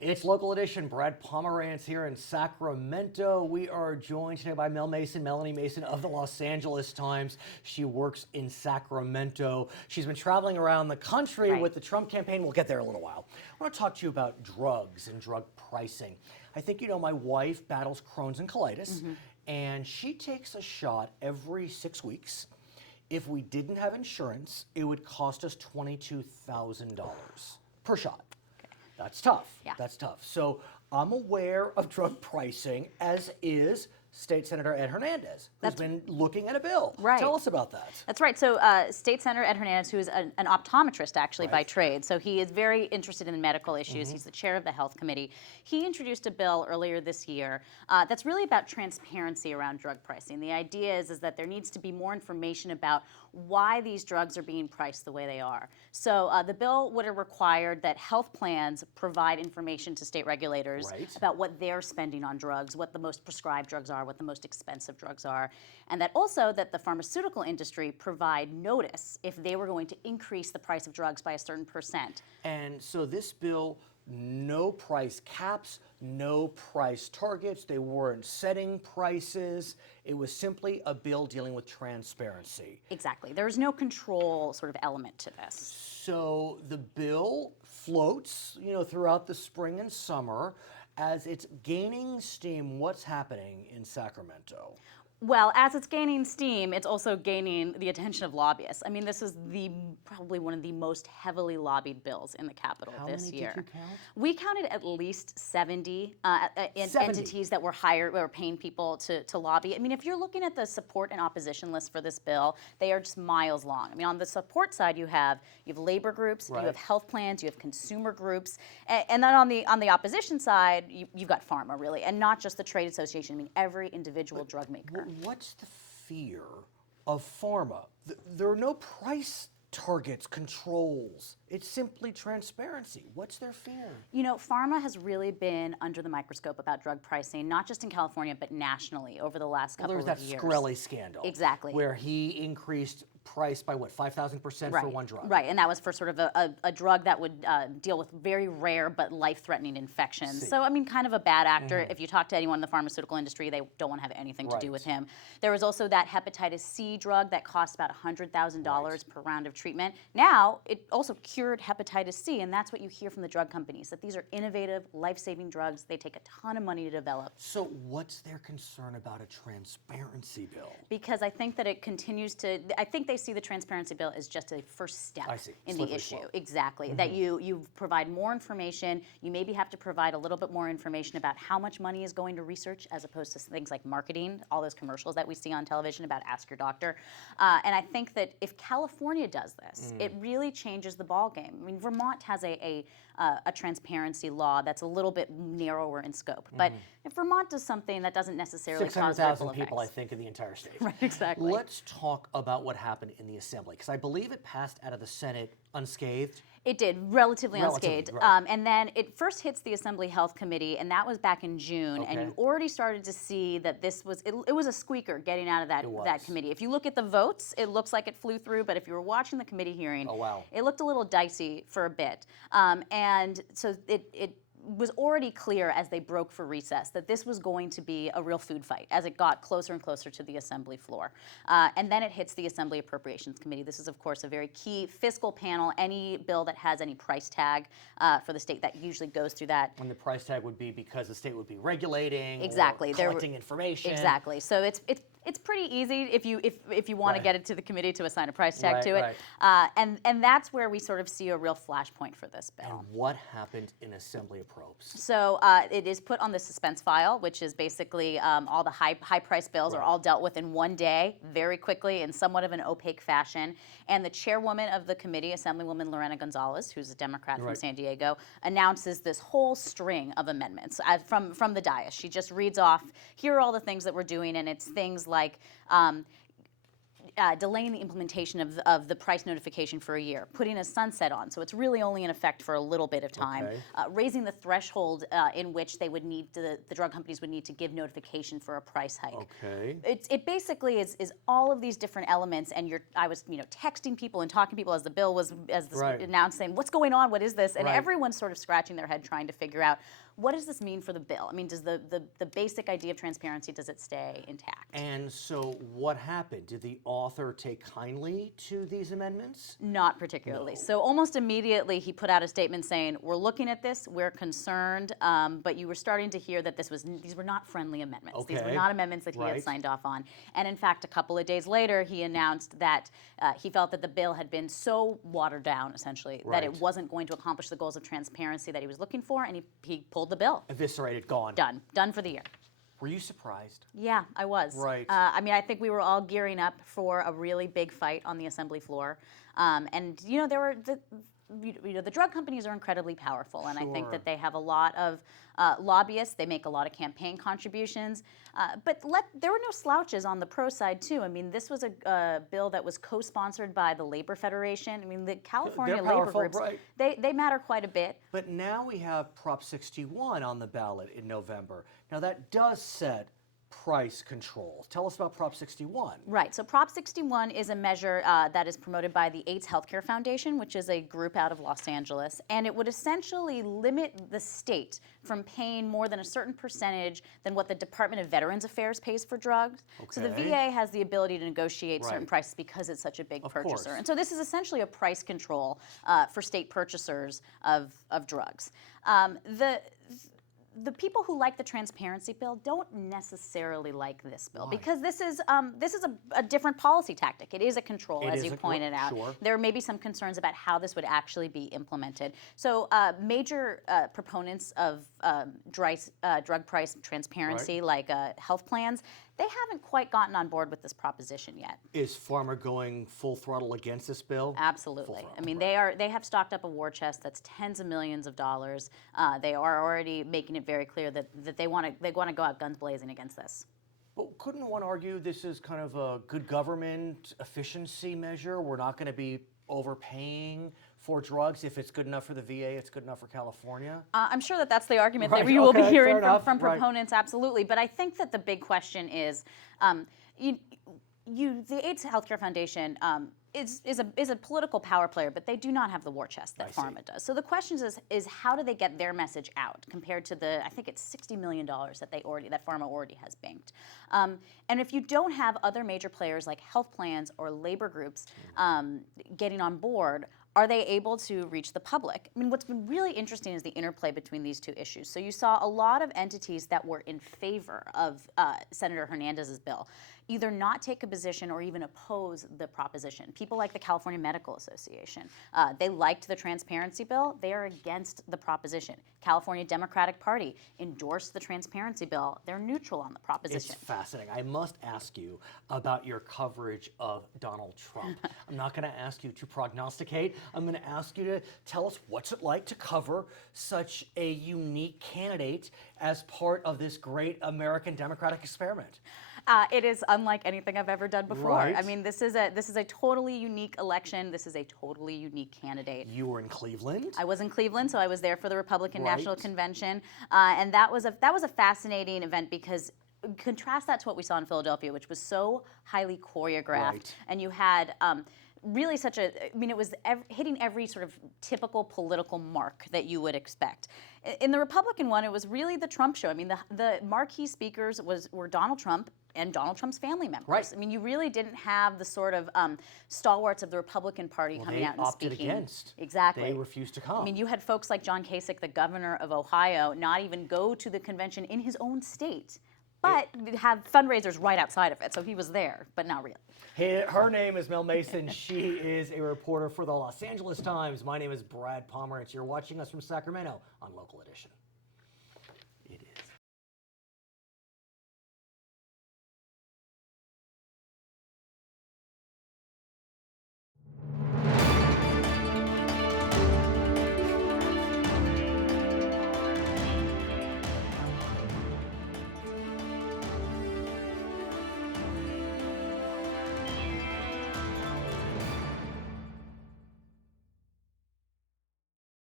It's Local Edition. Brad Pomerance here in Sacramento. We are joined today by Melanie Mason of the Los Angeles Times. She works in Sacramento. She's been traveling around the country with the Trump campaign. We'll get there in a little while. I want to talk to you about drugs and drug pricing. I think you know my wife battles Crohn's and colitis, and she takes a shot every 6 weeks. If we didn't have insurance, it would cost us $22,000 per shot. That's tough. Yeah. That's tough. So I'm aware of drug pricing, as is State Senator Ed Hernandez, who's been looking at a bill. Right. Tell us about that. That's right. So State Senator Ed Hernandez, who is an optometrist actually by trade, so he is very interested in medical issues. He's the chair of the Health Committee. He introduced a bill earlier this year that's really about transparency around drug pricing. The idea is that there needs to be more information about why these drugs are being priced the way they are. So the bill would have required that health plans provide information to state regulators about what they're spending on drugs, what the most prescribed drugs are, what the most expensive drugs are, and that also that the pharmaceutical industry provide notice if they were going to increase the price of drugs by a certain percent. And so this bill, no price caps, no price targets. They weren't setting prices. It was simply a bill dealing with transparency. Exactly. There's no control sort of element to this. So the bill floats, throughout the spring and summer. As it's gaining steam, what's happening in Sacramento? Well, as it's gaining steam, it's also gaining the attention of lobbyists. I mean, this is probably one of the most heavily lobbied bills in the Capitol this year. How many did you count? We counted at least 70 entities that were paying people to lobby. I mean, if you're looking at the support and opposition list for this bill, they are just miles long. I mean, on the support side, you have labor groups, you have health plans, you have consumer groups, and then on the opposition side, you've got pharma, really, and not just the trade association. I mean, every individual drug maker. What's the fear of pharma? There are no price targets, controls. It's simply transparency. What's their fear? Pharma has really been under the microscope about drug pricing, not just in California, but nationally over the last couple of years. There was that Shkreli scandal. Exactly. Where he increased price by, 5,000% for one drug? Right, and that was for sort of a drug that would deal with very rare but life-threatening infections. So, I mean, kind of a bad actor. If you talk to anyone in the pharmaceutical industry, they don't want to have anything to do with him. There was also that hepatitis C drug that cost about $100,000 per round of treatment. Now, it also cured hepatitis C, and that's what you hear from the drug companies, that these are innovative, life-saving drugs. They take a ton of money to develop. So what's their concern about a transparency bill? Because I think that it continues to, I think they see the transparency bill as just a first step in the issue. Exactly. That you provide more information, you maybe have to provide a little bit more information about how much money is going to research as opposed to things like marketing, all those commercials that we see on television about ask your doctor. And I think that if California does this, it really changes the ballgame. I mean, Vermont has a transparency law that's a little bit narrower in scope. But if Vermont does something that doesn't necessarily cause ripple effects. 600,000 people, I think, in the entire state. Right, exactly. Let's talk about what happened in the Assembly, because I believe it passed out of the Senate unscathed. It did, relatively unscathed. And then it first hits the Assembly Health Committee, and that was back in June. And you already started to see that this was, it was a squeaker getting out of that committee. If you look at the votes, it looks like it flew through, but if you were watching the committee hearing, it looked a little dicey for a bit. And so it was already clear as they broke for recess that this was going to be a real food fight as it got closer and closer to the Assembly floor. And then it hits the Assembly Appropriations Committee. This is, of course, a very key fiscal panel. Any bill that has any price tag for the state, that usually goes through that. And the price tag would be because the state would be regulating, or collecting information. Exactly. So it's pretty easy if you want to get it to the committee to assign a price tag to it. And that's where we sort of see a real flashpoint for this bill. And what happened in Assembly Approps? So it is put on the suspense file, which is basically all the high-priced bills are all dealt with in one day, very quickly, in somewhat of an opaque fashion. And the chairwoman of the committee, Assemblywoman Lorena Gonzalez, who's a Democrat from San Diego, announces this whole string of amendments from the dais. She just reads off, here are all the things that we're doing, and it's things like delaying the implementation of the price notification for a year, putting a sunset on, so it's really only in effect for a little bit of time, Okay. raising the threshold in which they would need the drug companies would need to give notification for a price hike. Okay. It basically is all of these different elements, and I was texting people and talking to people as the bill was Right. announced, saying what's going on, what is this, and Right. everyone's sort of scratching their head trying to figure out what does this mean for the bill. I mean, does the basic idea of transparency, does it stay intact? And so what happened? Did the author take kindly to these amendments? Not particularly. No. So almost immediately he put out a statement saying, we're looking at this, we're concerned, but you were starting to hear that these were not friendly amendments. These were Okay. not amendments that he had Right. signed off on. And in fact, a couple of days later, he announced that he felt that the bill had been so watered down, essentially, that it Right. wasn't going to accomplish the goals of transparency that he was looking for, and he pulled the bill. Eviscerated, gone. Done for the year. Were you surprised? Yeah, I was. Right. I mean, I think we were all gearing up for a really big fight on the assembly floor, and there were the drug companies are incredibly powerful, and I think Sure. that they have a lot of lobbyists. They make a lot of campaign contributions, but there were no slouches on the pro side too. I mean, this was a bill that was co-sponsored by the Labor Federation. I mean, the California labor powerful, groups, right. they matter quite a bit. But now we have Prop 61 on the ballot in November. Now that does set price controls. Tell us about Prop 61. Right. So Prop 61 is a measure that is promoted by the AIDS Healthcare Foundation, which is a group out of Los Angeles, and it would essentially limit the state from paying more than a certain percentage than what the Department of Veterans Affairs pays for drugs. So the Okay. VA has the ability to negotiate certain Right. prices because it's such a big Of purchaser. course. And so this is essentially a price control for state purchasers of drugs. The people who like the transparency bill don't necessarily like this bill Why? because this is a different policy tactic. It is a control, It as is you a pointed out. sure. There may be some concerns about how this would actually be implemented. So major proponents of drug price transparency, like health plans, they haven't quite gotten on board with this proposition yet. Is Pharma going full throttle against this bill? Absolutely. Full I mean, throttle, they have stocked up a war chest that's tens of millions of dollars. They are already making it very clear that they want to go out guns blazing against this. But couldn't one argue this is kind of a good government efficiency measure? We're not going to be overpaying for drugs. If it's good enough for the VA, it's good enough for California. I'm sure that that's the argument Right, that we will be okay, hearing fair enough, from right. proponents, absolutely. But I think that the big question is, the AIDS Healthcare Foundation is a political power player, but they do not have the war chest that I see. Pharma does. So the question is how do they get their message out compared to I think it's $60 million that Pharma already has banked. And if you don't have other major players like health plans or labor groups getting on board, are they able to reach the public? I mean, what's been really interesting is the interplay between these two issues. So you saw a lot of entities that were in favor of Senator Hernandez's bill either not take a position or even oppose the proposition. People like the California Medical Association, they liked the transparency bill. They are against the proposition. California Democratic Party endorsed the transparency bill. They're neutral on the proposition. It's fascinating. I must ask you about your coverage of Donald Trump. I'm not going to ask you to prognosticate. I'm going to ask you to tell us what's it like to cover such a unique candidate as part of this great American democratic experiment. It is unlike anything I've ever done before. Right. I mean, this is a totally unique election. This is a totally unique candidate. You were in Cleveland. I was in Cleveland, so I was there for the Republican Right. National Convention, and that was a fascinating event because contrast that to what we saw in Philadelphia, which was so highly choreographed, Right. and you had. Really it was hitting every sort of typical political mark that you would expect. In the Republican one, it was really the Trump show. I mean, the marquee speakers were Donald Trump and Donald Trump's family members. Right. I mean, you really didn't have the sort of stalwarts of the Republican Party coming they out and opted speaking. against. Exactly. They refused to come. I mean, you had folks like John Kasich, the governor of Ohio, not even go to the convention in his own state, but have fundraisers right outside of it. So he was there, but not really. Her name is Mel Mason. She is a reporter for the Los Angeles Times. My name is Brad Pomerance. You're watching us from Sacramento on Local Edition.